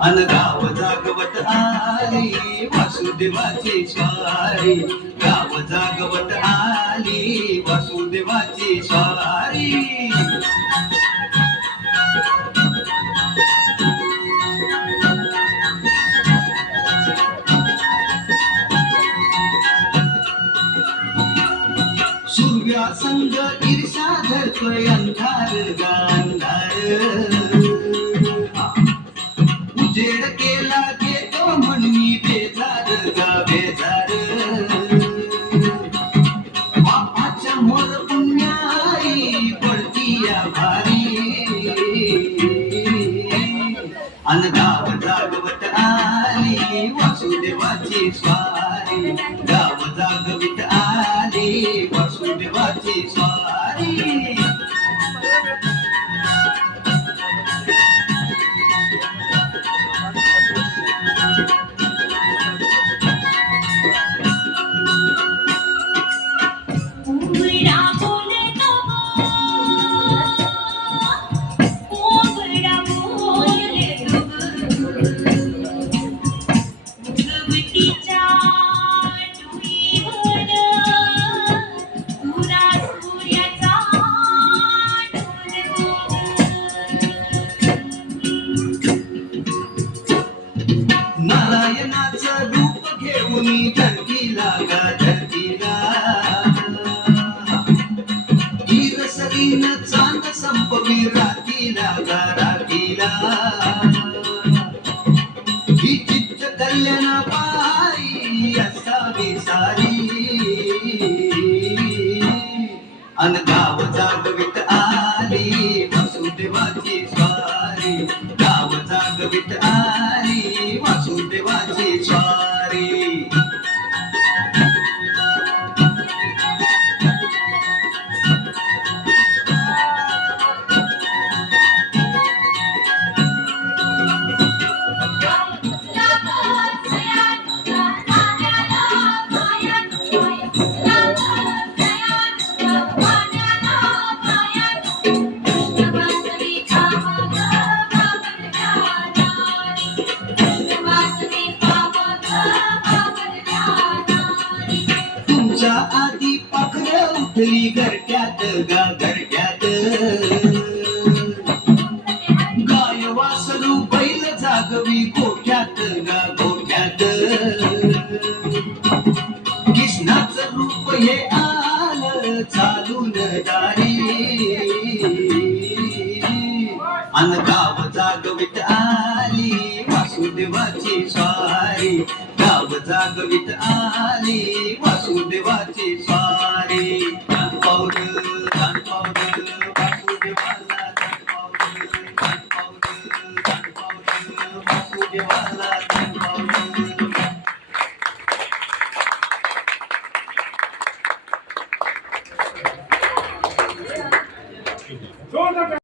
अन गाव जागवत आली वासुदेवाची स्वारी, गाव जागवत आली वासुदेवाची स्वारी. सूर्या संग ईर्षा धरतोय अंधार गांधार, उजेड केला घेतो म्हणून बेजार गा बेजार. बापाच्या मोर पुण्याई पडती या भारी, अन गाव जागवत आली वासुदेवाची स्वारी, गाव जागवित आली वासुदेवाची स्वारी. नारायणाचं रूप घेऊन धरतीला गा धरतीला, ईर सरीन चांद संपवी रातीला गा रातीला. ही चित्त कल्याण बाई असावी सारी, अन गाव जागवित आली वासुदेवाची स्वारी, गाव जागवित आली वासुदेवाची स्वारी. तुमच्या आधी पाखरं उठली घरट्यात गा घरट्यात, गाय वासरू बैल जागवी गोठ्यात गा गोठ्यात. कृष्णाचं रूप हे आलं चालून दारी, अन गाव जागवित आली वासुदेवाची स्वारी, गाव जागवित आली